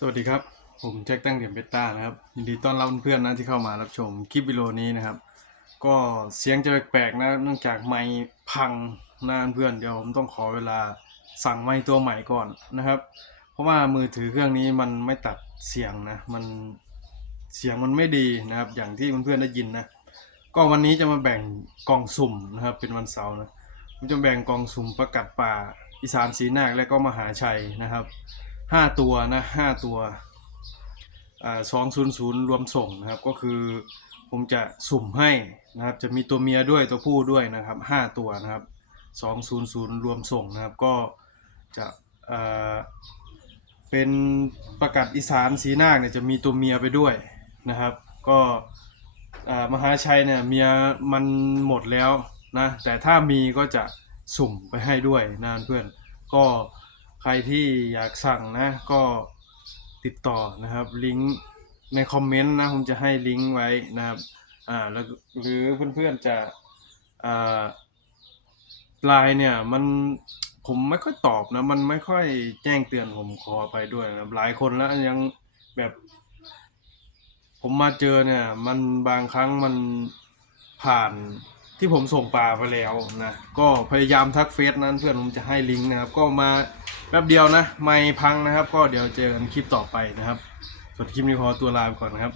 สวัสดีครับ ผมแจ็คตั้งเหลี่ยมเบต้านะครับยินดีต้อนรับเพื่อนๆนะที่เข้ามารับชมคลิปวิดีโอนี้นะครับ ก็เสียงจะแปลกๆนะเนื่องจากไมค์พังนะเพื่อนเดี๋ยวผมต้องขอเวลาสั่งไมค์ตัวใหม่ก่อนนะครับ เพราะว่ามือถือเครื่องนี้มันไม่ตัดเสียงนะมันเสียงมันไม่ดีนะครับ อย่างที่เพื่อนๆได้ยินนะก็วันนี้จะมาแบ่งกล่องสุ่มนะครับ เป็นวันเสาร์นะผมจะแบ่งกล่องสุ่มประกัดป่าอีสานสีนาคและก็มหาชัยนะครับ ห้าตัวนะห้าตัวสองศูนย์ศูนย์รวมส่งนะครับ ก็คือผมจะสุ่มให้นะครับ จะมีตัวเมียด้วยตัวผู้ด้วยนะครับห้าตัวนะครับสองศูนย์ศูนย์รวมส่งนะครับ ก็จะเป็นประกัดอีสานสีนาคเนี่ยจะมีตัวเมียไปด้วยนะครับ ก็มหาชัยเนี่ยเมียมันหมดแล้วนะแต่ถ้ามีก็จะสุ่มไปให้ด้วยนะเพื่อนก็ รที่อยากสั่งนะก็ติดต่อนะครับลิงก์ในคอมเมนต์นะผมจะให้ลิงก์ไว้นะครับอ่าแล้วหรือเพื่อนๆจะอ่าไลน์เนี่ยมันผมไม่ค่อยตอบนะ มันไม่ค่อยแจ้งเตือนผมขอไปด้วยนะหลายคนแล้วยังแบบ ผมมาเจอเนี่ย มันบางครั้งมันผ่านที่ผมส่งปลาไปแล้วนะ ก็พยายามทักเฟซนั้นเพื่อนผมจะให้ลิงก์นะครับ ก็มา แป๊บเดียวนะ ไม่พังนะครับ ก็เดี๋ยวเจอกันคลิปต่อไปนะครับส่วนคลิปนี้ขอตัวลาไปก่อนนะครับ